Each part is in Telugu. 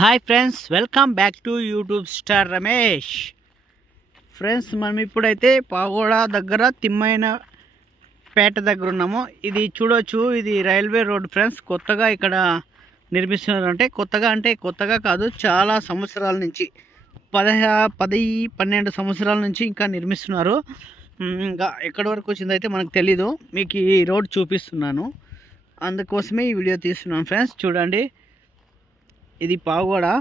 Hi friends, welcome back to YouTube star Ramesh. Friends, మనం ఇప్పుడైతే పాగోడా దగ్గర తిమ్మైన పేట దగ్గర ఉన్నాము. ఇది చూడొచ్చు, ఇది రైల్వే రోడ్ ఫ్రెండ్స్. కొత్తగా ఇక్కడ నిర్మిస్తున్నారు. అంటే కొత్తగా కాదు, చాలా సంవత్సరాల నుంచి 12 సంవత్సరాల నుంచి ఇంకా నిర్మిస్తున్నారు. ఇంకా ఎక్కడి వరకు వచ్చిందైతే మనకు తెలీదు. మీకు ఈ రోడ్ చూపిస్తున్నాను, అందుకోసమే ఈ వీడియో తీస్తున్నాను ఫ్రెండ్స్. చూడండి, ఇది పాగోడా.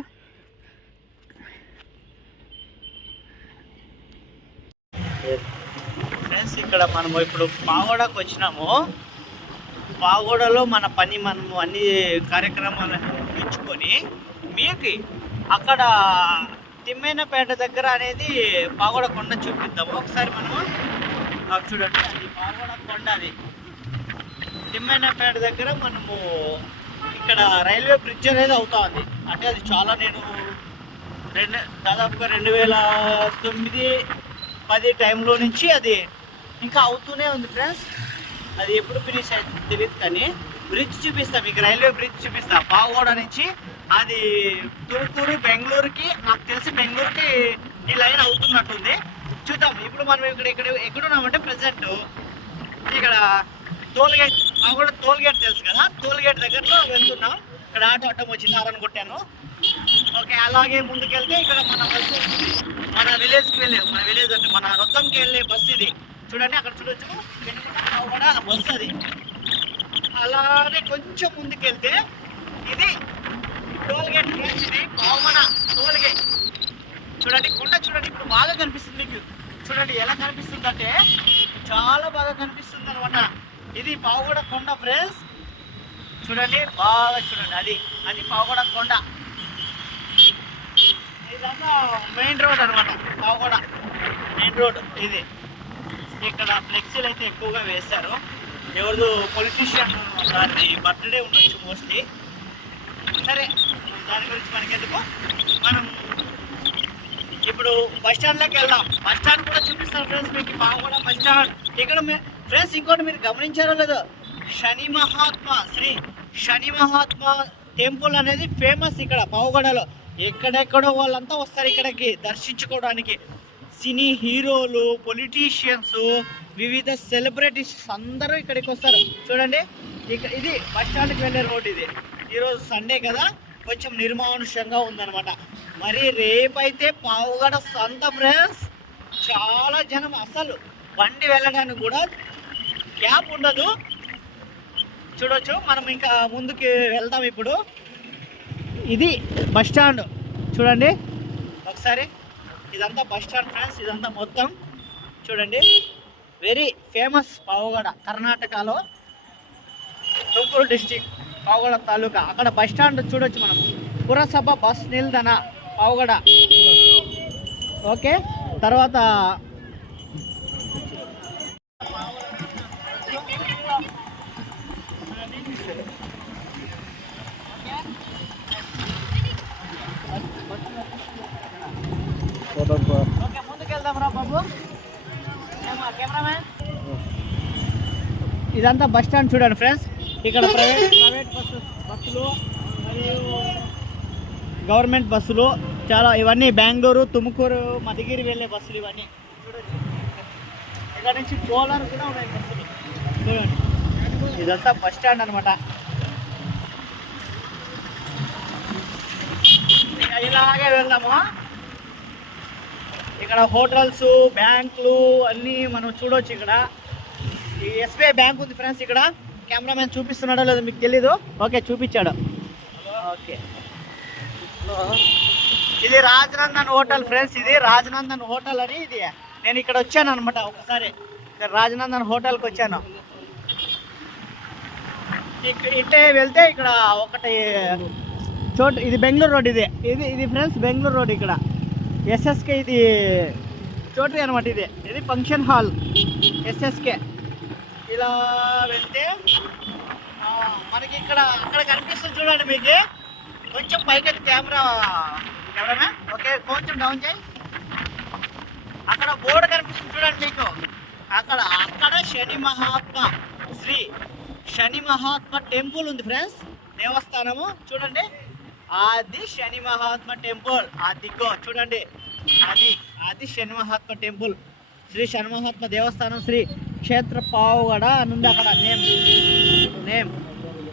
ఫ్రెండ్స్, ఇక్కడ మనము ఇప్పుడు పాగోడాకు వచ్చినాము. పాగోడాలో మనము అన్ని కార్యక్రమాలను ముగించుకొని మీకు అక్కడ తిమ్మైనపేట దగ్గర అనేది పాగోడా కొండ చూపిద్దాము. ఒకసారి మనము చూడండి, అది పాగోడా కొండ. అది తిమ్మైనపేట దగ్గర మనము ఇక్కడ రైల్వే బ్రిడ్జ్ అనేది అవుతా ఉంది. అంటే అది చాలా దాదాపుగా 2009-10 టైంలో నుంచి అది ఇంకా అవుతూనే ఉంది ఫ్రెండ్స్. అది ఎప్పుడు ఫినిష్ అవుతుంది తెలియదు, కానీ బ్రిడ్జ్ చూపిస్తా మీకు. రైల్వే బ్రిడ్జ్ చూపిస్తా. పాగోడా నుంచి అది తురుకూరు బెంగళూరుకి, నాకు తెలిసి బెంగళూరుకి ఈ లైన్ అవుతున్నట్టుంది. చూద్దాం. ఇప్పుడు మనం ఎక్కడున్నామంటే ప్రజెంట్ ఇక్కడ టోల్గేట్, పాగోడా టోల్గేట్ తెలుసు కదా, టోల్గేట్ దగ్గరలో వెళ్తున్నాం. ఇక్కడ ఆటో అడ్డం వచ్చి హారన్ కొట్టాను. ఓకే, అలాగే ముందుకెళ్తే ఇక్కడ మన బస్సు వస్తుంది. మన విలేజ్కి మన విలేజ్ అంటే మన రొత్తంకి వెళ్ళే బస్సు ఇది. చూడండి, అక్కడ చూడొచ్చు పాగోడా బస్సు అది. అలాగే కొంచెం ముందుకెళ్తే ఇది టోల్గేట్ ఫ్రెండ్స్. ఇది పాగోడా టోల్గేట్. చూడండి, కొండ చూడండి, ఇప్పుడు బాగా కనిపిస్తుంది మీకు. చూడండి ఎలా కనిపిస్తుంది అంటే చాలా బాగా కనిపిస్తుంది అనమాట. ఇది పాగోడా కొండ ఫ్రెండ్స్. చూడండి, బాగా చూడండి, అది పాగోడా కొండ. ఇదంతా మెయిన్ రోడ్ అనమాట, పాగోడా మెయిన్ రోడ్ ఇది. ఇక్కడ ఫ్లెక్సీలు అయితే ఎక్కువగా వేస్తారు. ఎవరిదో పొలిటీషియన్ దాని బర్త్డే ఉండొచ్చు మోస్ట్లీ. సరే, దాని గురించి మనకెందుకు. మనం ఇప్పుడు బస్ స్టాండ్లోకి వెళ్దాం. బస్ స్టాండ్ కూడా చూపిస్తాను ఫ్రెండ్స్ మీకు, పాగోడా బస్ స్టాండ్. ఇక్కడ ఫ్రెండ్స్ ఇంకోటి మీరు గమనించారో లేదో, శ్రీ శని మహాత్మా టెంపుల్ అనేది ఫేమస్ ఇక్కడ పాగోడాలో. ఎక్కడెక్కడో వాళ్ళంతా వస్తారు ఇక్కడికి దర్శించుకోవడానికి. సినీ హీరోలు, పొలిటీషియన్స్, వివిధ సెలబ్రిటీస్ అందరూ ఇక్కడికి వస్తారు. చూడండి, ఇది బస్ స్టాండ్కి వెళ్ళే రోడ్. ఇది ఈరోజు సండే కదా, కొంచెం నిర్మానుష్యంగా ఉందన్నమాట. మరి రేపైతే పాగోడా సంత ఫ్రెండ్స్. చాలా జనం, అసలు బండి వెళ్ళడానికి కూడా గ్యాప్ ఉండదు. చూడొచ్చు. మనం ఇంకా ముందుకు వెళ్దాం. ఇప్పుడు ఇది బస్ స్టాండ్. చూడండి ఒకసారి, ఇదంతా బస్ స్టాండ్ ఫ్రెండ్స్. ఇదంతా మొత్తం చూడండి, వెరీ ఫేమస్ పాగోడా. కర్ణాటకలో తుమ్కూరు డిస్టిక్, పాగోడా తాలూకా. అక్కడ బస్ స్టాండ్ చూడొచ్చు మనం. పురసభ బస్ నిల్దన పాగోడా. ఓకే, తర్వాత ముందుకెళ్దాం రా బాబు, కెమెరామ్యాన్. ఇదంతా బస్ స్టాండ్ చూడండి ఫ్రెండ్స్. ఇక్కడ ప్రైవేట్ బస్సులు మరియు గవర్నమెంట్ బస్సులు చాలా, ఇవన్నీ బెంగళూరు, తుముకూరు, మధుగిరి వెళ్ళే బస్సులు ఇవన్నీ చూడండి. ఇక్కడ నుంచి కోలార్ కూడా ఉన్నాయి బస్సులు చూడండి. ఇదంతా బస్ స్టాండ్ అనమాట. ఇలాగే వెళ్దాము. ఇక్కడ హోటల్స్, బ్యాంకులు అన్నీ మనం చూడవచ్చు. ఇక్కడ ఈ ఎస్బీఐ బ్యాంక్ ఉంది ఫ్రెండ్స్. ఇక్కడ కెమెరామెన్ చూపిస్తున్నాడో లేదో మీకు తెలీదు. ఓకే, చూపించాడు. ఓకే, ఇది రాజనందన్ హోటల్ ఫ్రెండ్స్. ఇది రాజనందన్ హోటల్ అని. ఇది నేను ఇక్కడ వచ్చాను అనమాట ఒకసారి. రాజనందన్ హోటల్కి వచ్చాను. ఇట్టే వెళ్తే ఇక్కడ ఒకటి చోటు, ఇది బెంగళూరు రోడ్. ఇది ఫ్రెండ్స్ బెంగళూరు రోడ్. ఇక్కడ ఎస్ఎస్కే ఇది చోటు అనమాట. ఇది ఫంక్షన్ హాల్ ఎస్ఎస్కే. ఇలా వెళ్తే మనకి అక్కడ కనిపిస్తుంది చూడండి మీకు. కొంచెం పైకి కెమెరామ్యాన్. ఓకే, కొంచెం డౌన్ చేయి. అక్కడ బోర్డు కనిపిస్తుంది చూడండి మీకు. అక్కడ శ్రీ శని మహాత్మ టెంపుల్ ఉంది ఫ్రెండ్స్. దేవస్థానము చూడండి. ఆది శని మహాత్మ టెంపుల్. అదిగో చూడండి, ఆది శని మహాత్మ టెంపుల్, శ్రీ శని మహాత్మ దేవస్థానం, శ్రీ క్షేత్ర పావుగడ అని ఉంది అక్కడ నేమ్.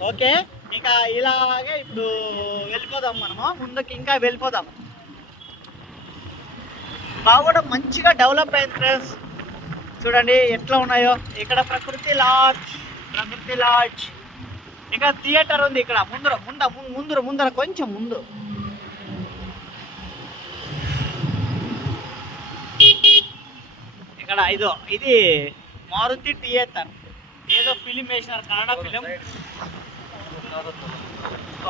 ఓకే, ఇక ఇలాగే ఇప్పుడు వెళ్ళిపోదాం, మనము ముందుకు ఇంకా వెళ్ళిపోదాం. పావుగడ మంచిగా డెవలప్ అయింది ఫ్రెండ్స్. చూడండి ఎట్లా ఉన్నాయో. ఇక్కడ ప్రకృతి లాడ్జ్, ఇక్కడ థియేటర్ ఉంది. ఇక్కడ ముందర కొంచెం ముందు. ఇక్కడ ఇది మారుతి థియేటర్, ఏదో ఫిలిం వేసినారు, కన్నడ ఫిలిం.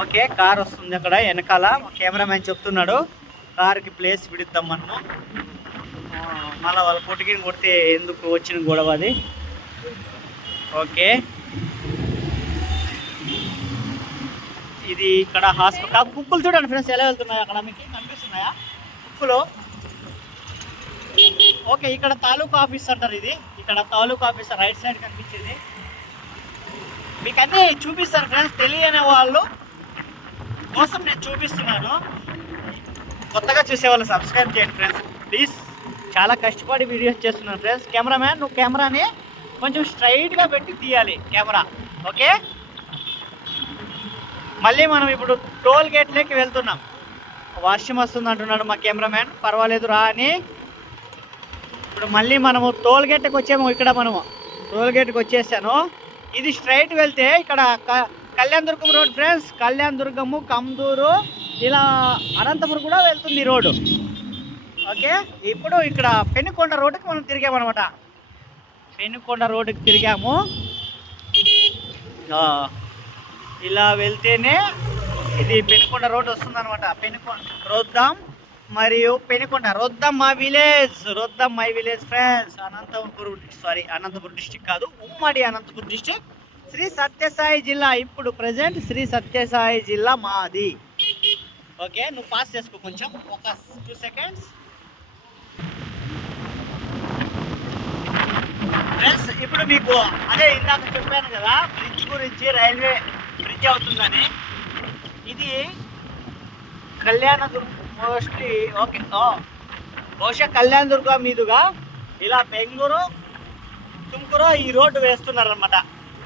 ఓకే, కార్ వస్తుంది అక్కడ వెనకాల. కెమెరామెన్ చెప్తున్నాడు కార్కి ప్లేస్ విడిద్దాం మనము. మళ్ళీ వాళ్ళ పొట్టికి కొడితే ఎందుకు వచ్చిన గొడవ అది. ఓకే, ఇది ఇక్కడ హాస్పిటల్. కుక్కలు చూడండి ఫ్రెండ్స్ ఎలా వెళ్తున్నాయి, అక్కడ మీకు కనిపిస్తున్నాయా కుక్కలు? ఓకే, ఇక్కడ తాలూకా ఆఫీస్ అంటారు. ఇది ఇక్కడ తాలూకా ఆఫీస్ రైట్ సైడ్ కనిపించింది. మీకు అన్నీ చూపిస్తారు ఫ్రెండ్స్, తెలియని వాళ్ళు కోసం నేను చూపిస్తున్నాను. కొత్తగా చూసేవాళ్ళు సబ్స్క్రైబ్ చేయండి ఫ్రెండ్స్ ప్లీజ్. చాలా కష్టపడి వీడియోస్ చేస్తున్నాను ఫ్రెండ్స్. కెమెరామ్యాన్, నువ్వు కెమెరాని కొంచెం స్ట్రైట్గా పెట్టి తీయాలి కెమెరా. ఓకే, మళ్ళీ మనం ఇప్పుడు టోల్ గేట్లోకి వెళ్తున్నాం. వర్షం వస్తుంది అంటున్నాడు మా కెమెరామ్యాన్. పర్వాలేదు రా అని. ఇప్పుడు మళ్ళీ మనము టోల్ గేట్కి వచ్చాము. ఇక్కడ మనము టోల్ గేట్కి వచ్చేసాను. ఇది స్ట్రైట్ వెళ్తే ఇక్కడ కళ్యాణదుర్గం రోడ్ ఫ్రెండ్స్. కళ్యాణదుర్గము, కమ్దూరు, ఇలా అనంతపురం కూడా వెళ్తుంది ఈ రోడ్డు. ఓకే, ఇప్పుడు ఇక్కడ పెనుకొండ రోడ్డుకి మనం తిరిగామన్నమాట. పెనుకొండ రోడ్డుకి తిరిగాము. ఇలా వెళ్తేనే ఇది పెనుకొండ రోడ్ వస్తుంది అనమాట. రొద్దాం మరియు Penukonda. Roddam my village friends. Anantapur district కాదు, ఉమ్మడి అనంతపురం డిస్టిక్, శ్రీ సత్యసాయి జిల్లా. ఇప్పుడు ప్రజెంట్ శ్రీ సత్యసాయి జిల్లా మాది. ఓకే, నువ్వు పాస్ చేసుకో కొంచెం, ఒక 2 seconds ఫ్రెండ్స్. ఇప్పుడు మీకు అదే ఇందాక చెప్పాను కదా బ్రిడ్జ్ గురించి, రైల్వే బ్రిడ్జ్ అవుతుందని. ఇది కళ్యాణదుర్గం మోస్ట్లీ. ఓకే, బహుశా కళ్యాణదుర్గం మీదుగా ఇలా బెంగళూరు, తుమ్కూరు ఈ రోడ్డు వేస్తున్నారనమాట.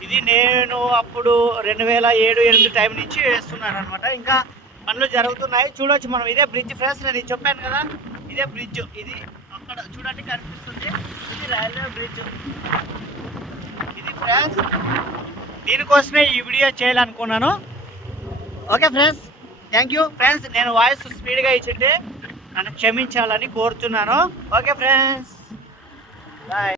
ఇది నేను అప్పుడు 2007-8 టైం నుంచి వేస్తున్నారనమాట. ఇంకా పనులు జరుగుతున్నాయి, చూడవచ్చు మనం. ఇదే బ్రిడ్జ్ ఫ్రెండ్స్, నేను చెప్పాను కదా ఇదే బ్రిడ్జ్. ఇది అక్కడ చూడండి కనిపిస్తుంది, ఇది రైల్వే బ్రిడ్జ్. ఇది ఫ్రెండ్స్, దీనికోసమే ఈ వీడియో చేయాలనుకున్నాను. Okay friends, thank you friends. నేను వాయిస్ స్పీడ్గా ఇచ్చింటే నన్ను క్షమించాలని కోరుతున్నాను. Okay friends, bye.